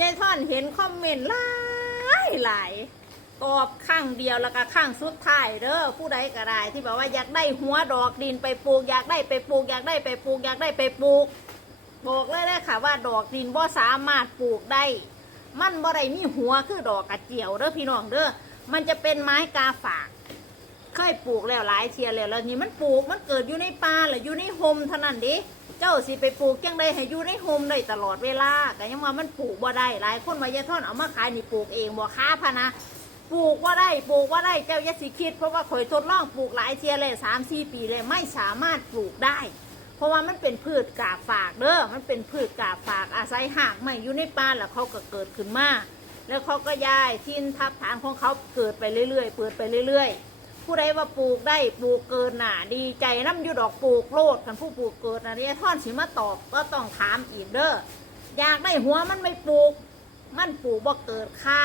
ยายท่อนเห็นคอมเมนต์หลายหลายตอบข้างเดียวแล้วก็ข้างสุดท้ายเด้อผู้ใดก็ได้ที่บอกว่าอยากได้หัวดอกดินไปปลูกอยากได้ไปปลูกอยากได้ไปปลูกอยากได้ไปปลูกบอกเลยเลยค่ะว่าดอกดินบ่สามารถปลูกได้ มันบ่ได้มีหัวคือดอกกระเจียวเด้อพี่น้องเด้อมันจะเป็นไม้กาฝาก เคยปลูกแล้วหลายเทียแล้วแล้วนี่มันปลูกมันเกิดอยู่ในป่าหรืออยู่ในโฮมเท่านั้นดิเจ้าสิไปปลูกจังไดให้อยู่ในโฮมได้ตลอดเวลาก็ยังว่ามันปลูกบ่ได้หลายคนว่ายายท่อนเอามาขายนี่ปลูกเองบ่ค้าพะนะปลูกว่าได้ปลูกว่าได้เจ้าย่าสิคิด เพราะว่าข่อยทดลองปลูกหลายเทียเลยสามสี่ปีเลยไม่สามารถปลูกได้ เพราะว่ามันเป็นพืชกาฝากเด้อมันเป็นพืชกาฝากอาศัยหากไม่อยู่ในป่าแล้วเขาก็เกิดขึ้นมาแล้วเขาก็ย้ายทิ้นทับฐานของเขาเกิดไปเรื่อยๆเปิดไปเรื่อย ๆ ผู้ใดว่าปลูกได้ปลูกเกินน่ะ ดีใจน้ำยูดอกปลูกโลดกันผู้ปลูกเกิดนะเนี่ยท่อนสิมาตอบก็ต้องถามอีกเด้ออยากได้หัวมันไม่ปลูก มันปลูกบ่เกิดค่า